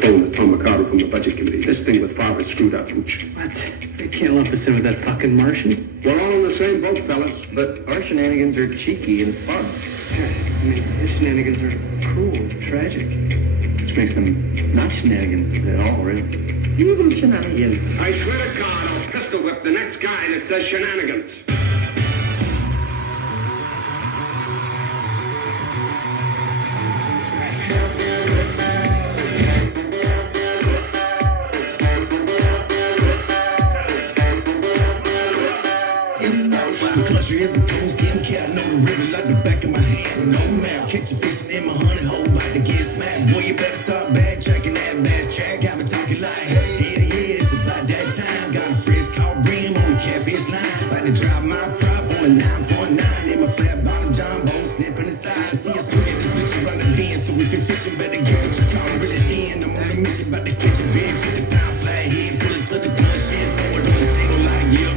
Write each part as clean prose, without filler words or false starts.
phone to Tom Mercado from the budget committee. This thing with Favre screwed up, Hooch. What? They can't lump us in with that fucking Martian? We're all in the same boat, fellas. But our shenanigans are cheeky and fun. I mean, his shenanigans are cruel and tragic. Which makes them not shenanigans at all, really. Evil shenanigans. I swear to God, I'll pistol whip the next guy that says shenanigans. The country is a coast, getting cat, know the river like the back of my hand with no map. Catch you fishing in my honey hole, about to get smacked. Boy, you better start backtracking that bass track. Got me talking like, yeah, it's about that time. Got a fresh caught brim on the catfish line. About to drop my prop on a 9.9 in my flat bottom John Boy, snipping and sliding. See us swinging this bitch around the bend, so if you're fishing, better get what you call really in. I'm on a mission, about to catch a big 50-pound flathead, pull it to the gun shed, throw it on the table like, yeah.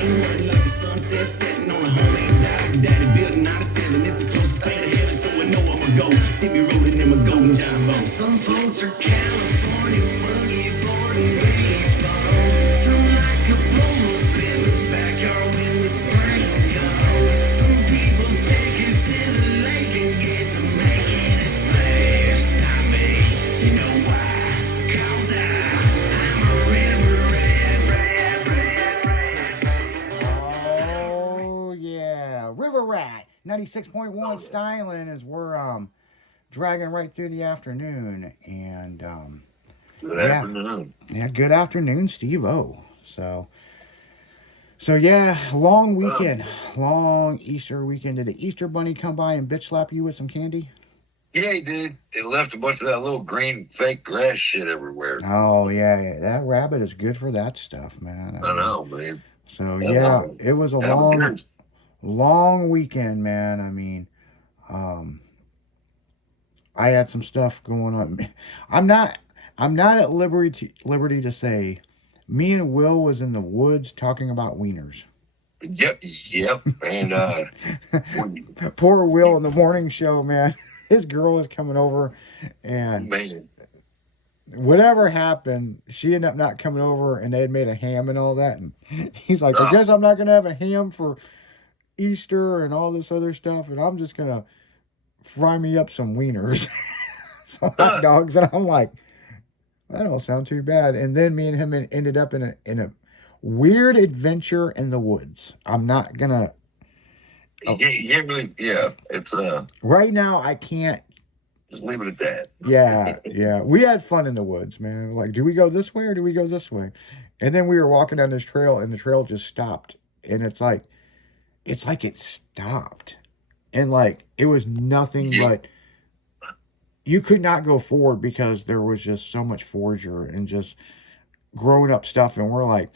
Ain't nothing like the sunset setting on a homemade daddy building 97. It's the closest thing to heaven, so I know I'ma go. See me rolling in my golden John Boy. Some folks are California boogie boarding beach balls. Some like a blow up in the backyard when the spring goes. Some people take it to the lake and get to making a splash. Not me, you know why? 'Cause I'm a river rat. Oh yeah, River Rat 96.1 styling as we're dragging right through the afternoon, and Good yeah. afternoon. Yeah, good afternoon, Steve-O. So yeah, long weekend, long Easter weekend. Did the Easter Bunny come by and bitch slap you with some candy? Yeah, he did. It left a bunch of that little green fake grass shit everywhere. Oh yeah, that rabbit is good for that stuff, man. I know, man. So yeah, it was a long weekend, man. I mean, I had some stuff going on. I'm not at liberty to say, me and Will was in the woods talking about wieners. Yep. And Poor Will in the morning show, man. His girl was coming over, and man, whatever happened, she ended up not coming over, and they had made a ham and all that. And he's like, I guess I'm not gonna have a ham for Easter and all this other stuff, and I'm just gonna fry me up some wieners, some hot dogs. And I'm like, that don't sound too bad. And then me and him ended up in a weird adventure in the woods. I'm not gonna. it's Right now, I can't. just leave it at that. Yeah. We had fun in the woods, man. Like, do we go this way or do we go this way? And then we were walking down this trail, and the trail just stopped. And it's like it stopped. And like, it was nothing but, you could not go forward because there was just so much forager and just growing up stuff. And we're like,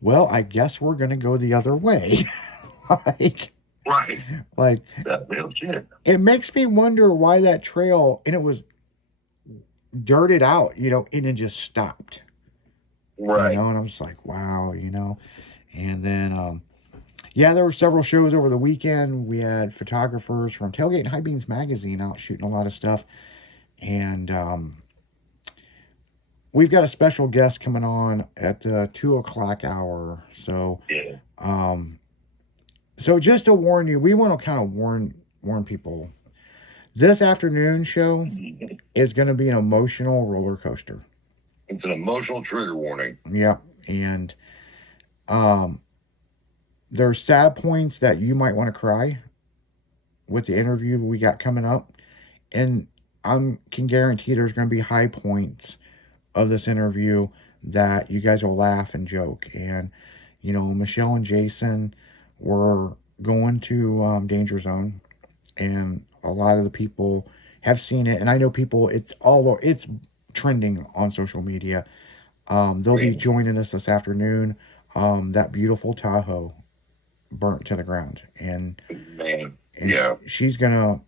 well, I guess we're going to go the other way. Like, That real shit. it makes me wonder why that trail, and it was dirted out, and it just stopped. Right. And I'm just like, wow, And then, there were several shows over the weekend. We had photographers from Tailgate and High Beams Magazine out shooting a lot of stuff. And we've got a special guest coming on at the 2:00 hour. So, so just to warn you, we want to kind of warn people. This afternoon show is going to be an emotional roller coaster. It's an emotional trigger warning. Yep. And there's sad points that you might want to cry with the interview we got coming up. And I can guarantee there's going to be high points of this interview that you guys will laugh and joke. And, Michelle and Jason were going to Danger Zone, and a lot of the people have seen it. And I know people, it's trending on social media. They'll be joining us this afternoon. That beautiful Tahoe burnt to the ground, and she's gonna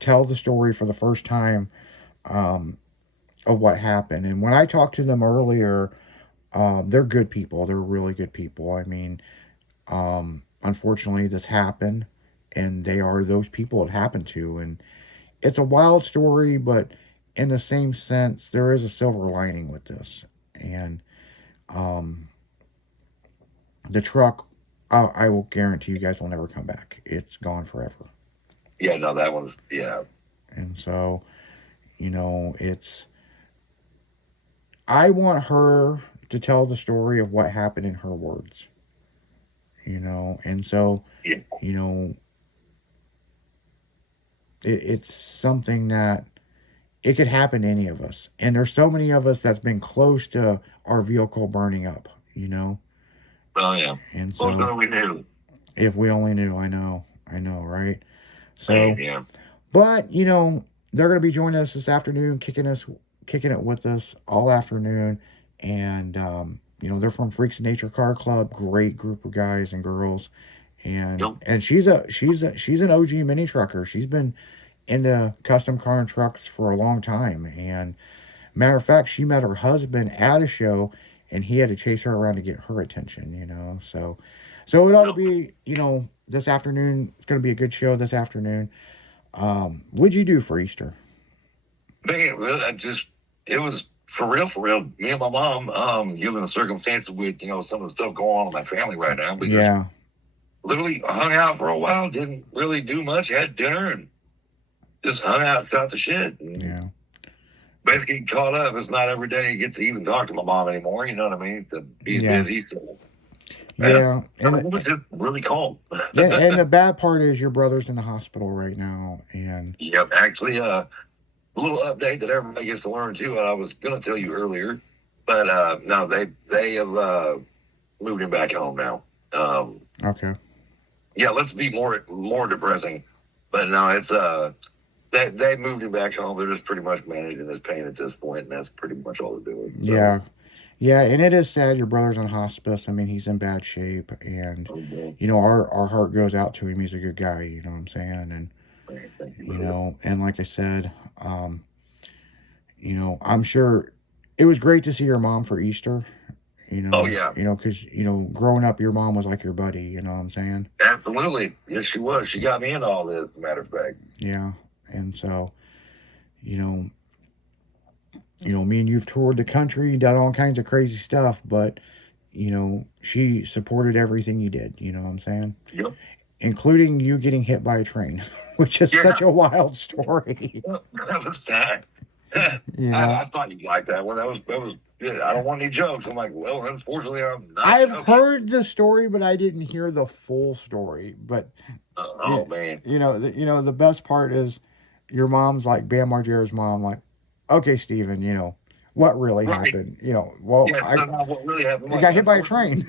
tell the story for the first time of what happened. And when I talked to them earlier, they're good people. They're really good people. I mean, unfortunately, this happened, and they are those people it happened to. And it's a wild story, but in the same sense, there is a silver lining with this. And the truck, I will guarantee you guys will never come back. It's gone forever. Yeah, no, that one's, yeah. And so, you know, I want her to tell the story of what happened in her words. You know, and so, Yeah. you know, it's something that it could happen to any of us. And there's so many of us that's been close to our vehicle burning up, you know. Oh, yeah. And Well, so, we knew. if we only knew, I know, right? So, Yeah. but you know, they're gonna be joining us this afternoon, kicking it with us all afternoon, and you know, they're from Freaks of Nature Car Club, great group of guys and girls, and Yep. and she's an OG mini trucker. She's been into custom car and trucks for a long time, and matter of fact, she met her husband at a show, and he had to chase her around to get her attention, you know. So it ought to be, you know, this afternoon. It's going to be a good show this afternoon. What'd you do for Easter? Man, well, it was for real. Me and my mom, given the circumstances with, you know, some of the stuff going on in my family right now, we just Yeah, literally hung out for a while, didn't really do much, had dinner, and just hung out, shot the shit. And yeah, basically caught up. It's not every day you get to even talk to my mom anymore, you know what I mean? To be Yeah. busy. So, yeah. it was just really calm. And the bad part is your brother's in the hospital right now, and Yep, actually, a little update that everybody gets to learn too. I was gonna tell you earlier, but no, they have moved him back home now. okay, Yeah, let's be more depressing, but no, it's they moved him back home. They're just pretty much managing his pain at this point, and that's pretty much all they're doing. So, yeah, and it is sad your brother's on hospice. I mean, he's in bad shape, and you know, our heart goes out to him. He's a good guy, you know what I'm saying? And thank you, you brother. know, and like I said, you know, I'm sure it was great to see your mom for Easter. You know, Oh, yeah. you know, because you know, growing up, your mom was like your buddy. You know what I'm saying? Absolutely. Yes, she was. She got me into all this, as a matter of fact. Yeah, and so, you know, me and you've toured the country, done all kinds of crazy stuff, but you know, she supported everything you did. You know what I'm saying? Yep. Including you getting hit by a train, which is Yeah. such a wild story. That was time. Yeah. I thought you'd like that one. That was good. I don't want any jokes. I'm like, well, unfortunately, I'm not. I've joking. heard the story, but I didn't hear the full story. But Oh, man. you know, the best part is your mom's like Bam Margera's mom, like, okay, Steven, you know, what really Right. happened? You know, well, Yeah, no, what really happened? I got hit by a train.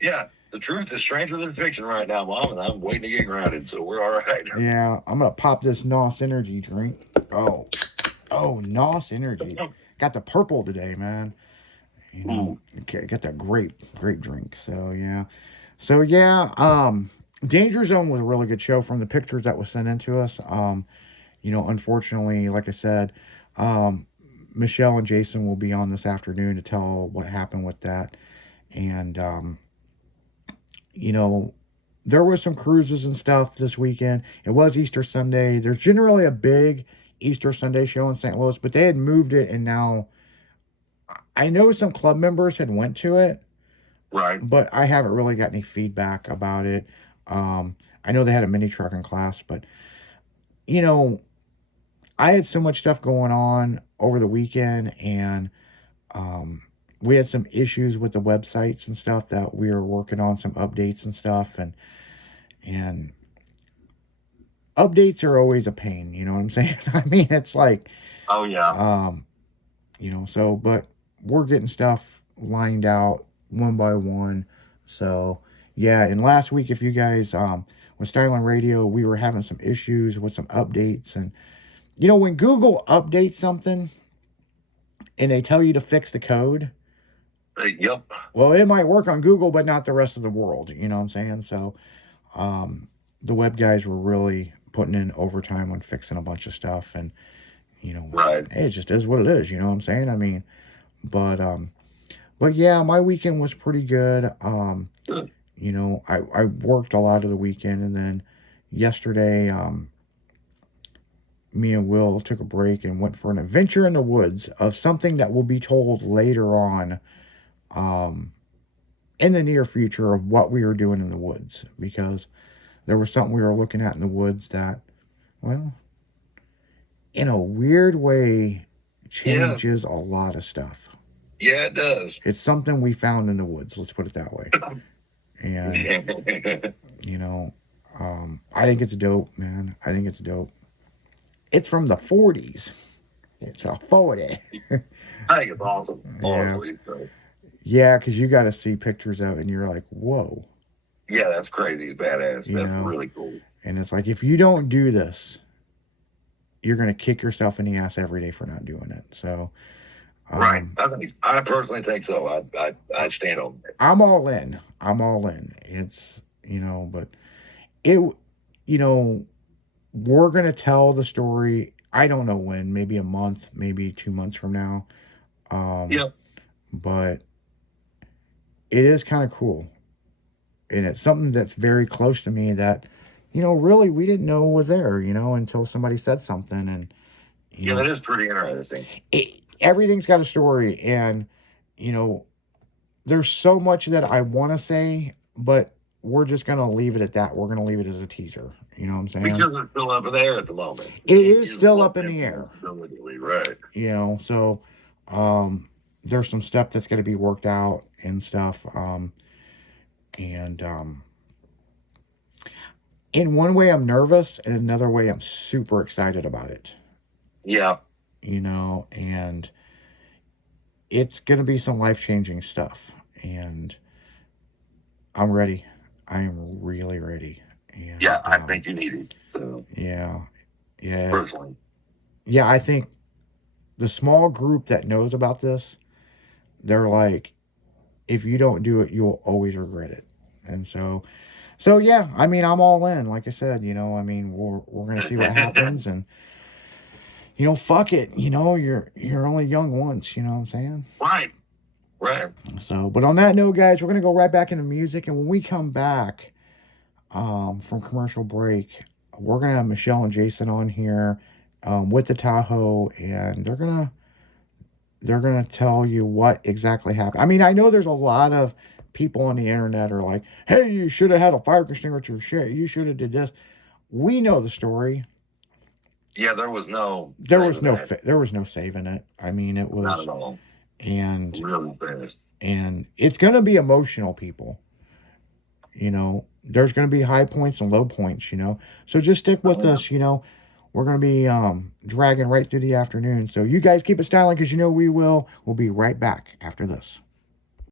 Yeah, the truth is stranger than fiction right now, Mom, and I'm waiting to get grounded, so we're all right. Yeah, I'm gonna pop this NOS energy drink. Oh, NOS energy. Got the purple today, man. You know, okay, got that grape drink. So yeah. Danger Zone was a really good show from the pictures that was sent in to us. You know, unfortunately, like I said, Michelle and Jason will be on this afternoon to tell what happened with that. And you know, there was some cruises and stuff this weekend. It was Easter Sunday. There's generally a big Easter Sunday show in St. Louis, but they had moved it, and now I know some club members had went to it, Right. but I haven't really got any feedback about it. I know they had a mini trucking class, but you know, I had so much stuff going on over the weekend, and we had some issues with the websites and stuff that we were working on, some updates and stuff, and updates are always a pain, you know what I'm saying? I mean, it's like, Oh, yeah. you know, so, but we're getting stuff lined out one by one. So yeah, and last week, if you guys, with Styling Radio, we were having some issues with some updates, and you know, when Google updates something and they tell you to fix the code, Yep. well, it might work on Google, but not the rest of the world. You know what I'm saying? So, the web guys were really putting in overtime on fixing a bunch of stuff, and you know, Right. hey, it just is what it is. You know what I'm saying? I mean, but yeah, my weekend was pretty good. Good. You know, I worked a lot of the weekend, and then yesterday, me and Will took a break and went for an adventure in the woods of something that will be told later on, in the near future, of what we were doing in the woods, because there was something we were looking at in the woods that, well, in a weird way, changes a lot of stuff. Yeah, it does. It's something we found in the woods, let's put it that way. And, you know, I think it's dope, man. I think it's dope. It's from the 40s. It's a 40. I think it's awesome. Honestly. So, Yeah, because you got to see pictures of it, and you're like, whoa. yeah, that's crazy. It's badass. You That's know. really cool. And it's like, if you don't do this, you're going to kick yourself in the ass every day for not doing it. So, Right. I personally think so. I stand on that. I'm all in. I'm all in. It's, you know, but it, you know, we're going to tell the story. I don't know when, maybe a month, maybe 2 months from now. Yep. But it is kind of cool. And it's something that's very close to me that, you know, really we didn't know was there, you know, until somebody said something. And, you Yeah, know, that is pretty interesting. everything's got a story. And, you know, there's so much that I want to say, but we're just going to leave it at that. We're going to leave it as a teaser. You know what I'm saying? Because it's still up in the air at the moment. It is still up in the air. Right. You know, so there's some stuff that's going to be worked out and stuff. In one way I'm nervous, and another way I'm super excited about it. Yeah. You know, and it's going to be some life-changing stuff. And I'm ready. I am really ready. And, Yeah, I think you need it. So, yeah. personally. Yeah, I think the small group that knows about this, they're like, if you don't do it, you'll always regret it. And so yeah, I mean, I'm all in. Like I said, you know, I mean, we're gonna see what happens, and you know, fuck it. You know, you're only young once. You know what I'm saying? Right. Right. So, but on that note, guys, we're gonna go right back into music, and when we come back from commercial break, we're gonna have Michelle and Jason on here with the Tahoe, and they're gonna tell you what exactly happened. I mean, I know there's a lot of people on the internet are like, hey, you should have had a fire extinguisher. Shit, you should have did this. We know the story. Yeah, there was no saving it. I mean, it was not at all. And Really fast. And it's gonna be emotional, people. You know, there's gonna be high points and low points, you know. So just stick with us, you know. We're gonna be dragging right through the afternoon. So you guys keep it styling, because you know we will. We'll be right back after this.